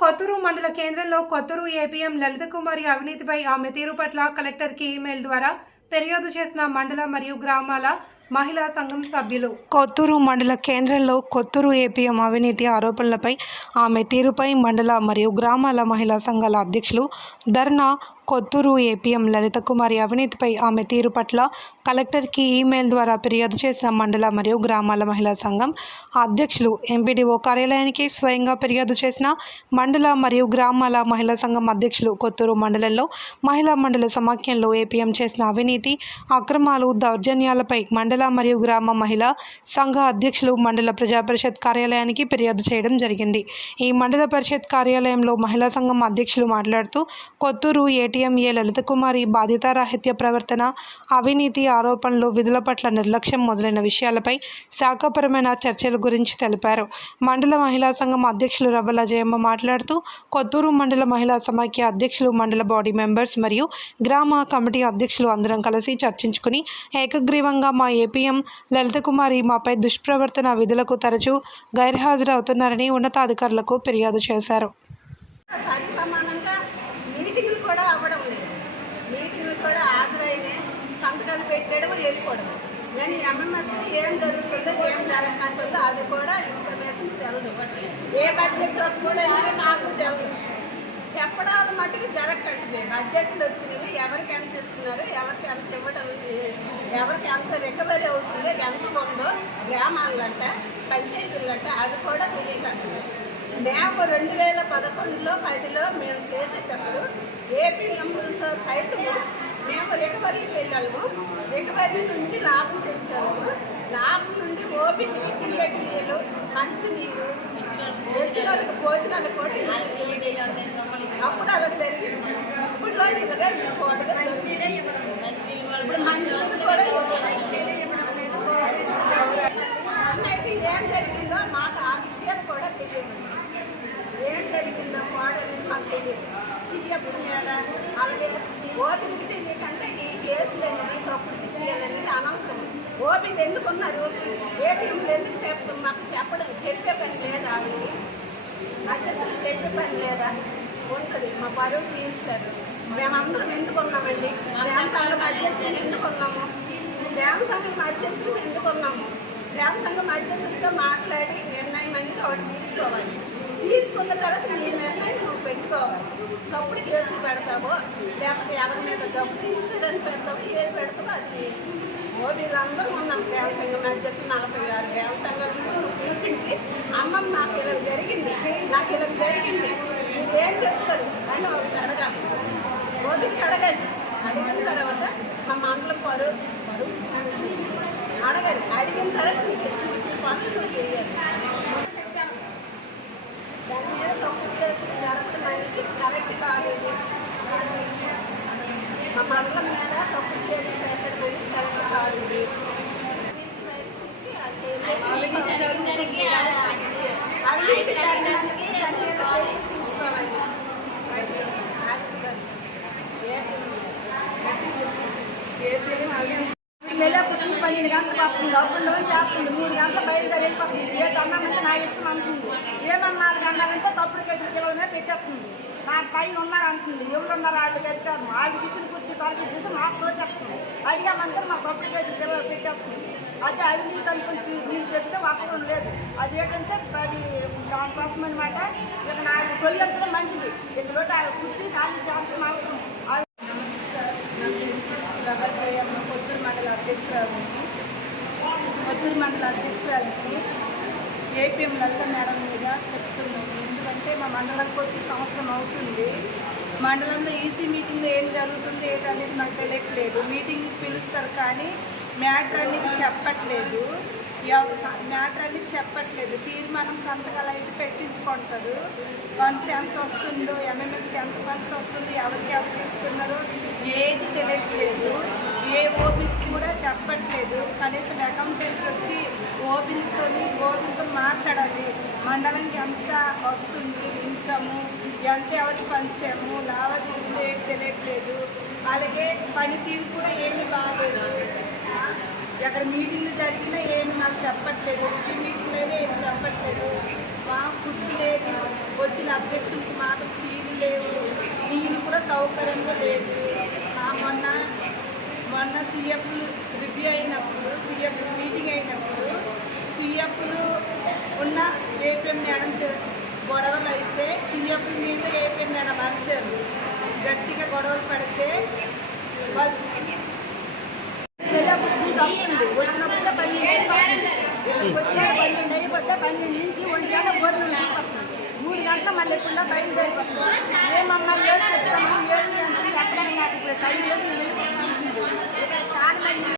కొత్తూరు మండల కేంద్రంలో కొత్తూరు ఏపీఎం లలిత కుమారి అవినీతిపై ఆమె తీరు పట్ల కలెక్టర్కి ఈమెయిల్ ద్వారా ఫిర్యాదు చేసిన మండల మరియు గ్రామాల మహిళా సంఘం సభ్యులు. కొత్తూరు మండల కేంద్రంలో కొత్తూరు ఏపీఎం అవినీతి ఆరోపణలపై ఆమె తీరుపై మండల మరియు గ్రామాల మహిళా సంఘాల అధ్యక్షులు ధర్నా కొత్తూరు ఏపీఎం లలిత కుమారి అవినీతిపై ఆమె తీరు పట్ల కలెక్టర్కి ఈమెయిల్ ద్వారా ఫిర్యాదు చేసిన మండల మరియు గ్రామాల మహిళా సంఘం అధ్యక్షులు ఎంపీడీఓ కార్యాలయానికి స్వయంగా ఫిర్యాదు చేసిన మండల మరియు గ్రామాల మహిళా సంఘం అధ్యక్షులు కొత్తూరు మండలంలో మహిళా మండల సమాఖ్యంలో ఏపీఎం చేసిన అవినీతి అక్రమాలు దౌర్జన్యాలపై మండల మరియు గ్రామ మహిళా సంఘ అధ్యక్షులు మండల ప్రజా పరిషత్ కార్యాలయానికి ఫిర్యాదు చేయడం జరిగింది. ఈ మండల పరిషత్ కార్యాలయంలో మహిళా సంఘం అధ్యక్షులు మాట్లాడుతూ కొత్తూరు ఏటీఎంఏ లలిత కుమారి బాధ్యతారాహిత్య ప్రవర్తన, అవినీతి ఆరోపణలు, విధుల పట్ల నిర్లక్ష్యం మొదలైన విషయాలపై శాఖాపరమైన చర్చల గురించి తెలిపారు. మండల మహిళా సంఘం అధ్యక్షులు రవ్వల జయమ్మ మాట్లాడుతూ కొత్తూరు మండల మహిళా సమాఖ్య అధ్యక్షులు, మండల బాడీ మెంబర్స్ మరియు గ్రామ కమిటీ అధ్యక్షులు అందరం కలిసి చర్చించుకుని ఏకగ్రీవంగా మా ఏపీఎం లలిత కుమారి మాపై దుష్ప్రవర్తన, విధులకు తరచూ గైర్హాజరవుతున్నారని ఉన్నతాధికారులకు ఫిర్యాదు చేశారు. మీటింగ్లు కూడా అవ్వడం లేదు, మీటింగ్లు కూడా హాజరైనే సంతకాలు పెట్టడం వెళ్ళిపోవడం, కానీ ఎంఎంఎస్కి ఏం జరుగుతుందో ఏం జరగకుంటుందో అది కూడా ఇన్ఫర్మేషన్ తెలియదు. ఏ బడ్జెట్ వస్తుందో అనేది నాకు తెలియదు. చెప్పడాలు మట్టుకు జరగట్లేదు. బడ్జెట్లు వచ్చినవి ఎవరికి ఎంత ఇస్తున్నారు, ఎవరికి ఎంత ఇవ్వడం, ఎవరికి ఎంత రికవరీ అవుతుందో, ఎంత ఉందో గ్రామాలంట పంచాయతీలంట అది కూడా తెలియకంటుంది. మేము 2011లో 10లో మేము చేసేటప్పుడు ఏపీఎంలతో సైతము మేము రికవరీకి వెళ్ళాము. రికవరీ నుంచి లాభం తెచ్చాము. లాభం నుండి ఓపీలు, పిల్లలు, మంచినీరు, వచ్చిన వాళ్ళకి భోజనాలు కూడా అప్పుడు అలా జరిగింది. ఇప్పుడు ఇలాగా ఇంకోటిగా ఇప్పుడు మంచినీళ్ళు కూడా అయితే ఏం జరిగిందో మాకు ఆ విషయం కూడా తెలియదు. ఏం జరిగిందో మోడల్ మాకు తెలియదు. సీఎం అలాగే ఓపెన్కి తెలియకంటే ఈ కేసులు అనేది తప్పుడు విషయాలు అనేది అనవసరం. ఓపెన్ ఎందుకున్నారు, ఏపీఎంలు ఎందుకు మాకు చెప్పే పని లేదా, అడ్రస్లు చెప్పే పని లేదా ఉంటుంది. మా పరువు తీస్తారు. మేమందరం ఎందుకున్నామండి, గ్రామ సంఘం అధ్యక్షులు ఎందుకున్నాము, గ్రామ సంఘం అధ్యక్షులు ఎందుకున్నాము. గ్రామ సంఘం అధ్యక్షులతో మాట్లాడి నిర్ణయం అనేది ఒకటి తీసుకోవాలి. తీసుకున్న తర్వాత నీ నిర్ణయం నువ్వు పెట్టుకోవాలి. తప్పుడు కేసులు పెడతావో లేకపోతే ఎవరి మీద డబ్బు తీసేదని పెడతావో ఏది పెడతావో అది. వీళ్ళందరూ ఉన్నాం గ్రామ సంఘం అధ్యక్షులు 46 గ్రామ సంఘాలను పిలిపించి అమ్మమ్మ నాకు ఇలా జరిగింది, నాకు ఇలా జరిగింది, మీరు ఏం చెప్తారు అని ఒకటి అడగాలి. ఓటికి అడగాలి. అడిగిన తర్వాత మా మండలం పరువు అడగాలి. అడిగిన తర్వాత నీకు ఇష్టం వచ్చిన పనులు చేయాలి. దాని మీద తప్పు కేసులు జరగడం అనేది కరెక్ట్ కాలేదు. మా మండలం మీద తప్పు కేసులు పెట్టడం అనేది కరెక్ట్ కాలేదు. నెల 12 గంటలకు వస్తుంది, అప్పుడు చేస్తుంది, 3 గంటల బయలుదేరి వెళ్ళిపోతుంది. ఏ అన్నామంటే నా ఇష్టం అంటుంది, ఏమన్నా 4 గంటలంటే తప్పుడు కేసులు పిల్లలనే పెట్టేస్తుంది. నా పైన ఉన్నారు అంటుంది, ఎవరున్నారు వాళ్ళు తెచ్చారు, వాళ్ళు ఇచ్చిన కొద్ది తరగతి చేసి మాకు చెప్తుంది. అడిగామంటే మా తప్పుడు కేసులు పిల్లలు పెట్టేస్తుంది. అదే అవినీతి అనుకుంటుంది మీరు చెప్తే ఒక్కడం లేదు. అది ఏంటంటే అది దానికోసం అనమాట. ఇక నాకు తొలించడం మంచిది. ఇందులో కుర్చీ ఖాళీ చేస్తాం అవసరం. కొత్తూరు మండల అధ్యక్షురాలకి ఏపీఎం లలిత మేడం మీద చెప్తున్నాము. ఎందుకంటే మా మండలానికి వచ్చి సంవత్సరం అవుతుంది. మండలంలో ఈసీ మీటింగ్లో ఏం జరుగుతుంది ఏంటనేది నాకు తెలియట్లేదు. మీటింగ్కి పిలుస్తారు కానీ మ్యాటర్ అనేది చెప్పట్లేదు. తీర్మానం సంతకాలు అయితే పెట్టించుకుంటారు. ఫండ్స్ ఎంత వస్తుందో, ఎంఎంఎస్కి ఎంత ఫండ్స్ వస్తుంది, ఎవరికి ఇస్తున్నారో ఏది తెలియట్లేదు. ఏ ఓబీకి కూడా చెప్పట్లేదు. కనీసం అకౌంటెంట్ వచ్చి ఓబీలతో మాట్లాడాలి. మండలంకి ఎంత వస్తుంది ఇన్కము, ఎంత ఎవరికి పంచాము, లావాదేవీలు ఏమి తెలియట్లేదు. అలాగే పనితీరు కూడా ఏమి బాగలేదు. ఎక్కడ మీటింగ్లు జరిగినా ఏమి నాకు చెప్పట్లేదు. రివ్యూ మీటింగ్లోనే ఏమి చెప్పట్లేదు. ఫుడ్ లేదు, వచ్చిన అధ్యక్షులకి మాత్రం ఫీలు లేవు, నీళ్ళు కూడా సౌకర్యంగా లేదు. మొన్న సీఎఫ్లు రివ్యూ అయినప్పుడు, సీఎఫ్ మీటింగ్ అయినప్పుడు సీఎఫ్లు ఉన్న ఏపీఎం మేడం గొడవలు అయితే సీఎఫ్ మీద ఏపీఎం మేడం అరిశారు. గట్టిగా గొడవలు పడితే వచ్చినప్పుడే 12 అయిపోతే 12 నుంచి 1 గంట భోజనం అయిపోతుంది. 3 గంటల మళ్ళీ ఎప్పుడు బయలుదేరిపోతుంది. ఏమన్నా ఏడు చెప్తాము, ఏడు అంటే ఎక్కడ నాకు ఇప్పుడు టైం లేదు, నేను వెళ్ళిపోతాను. చాలా మంది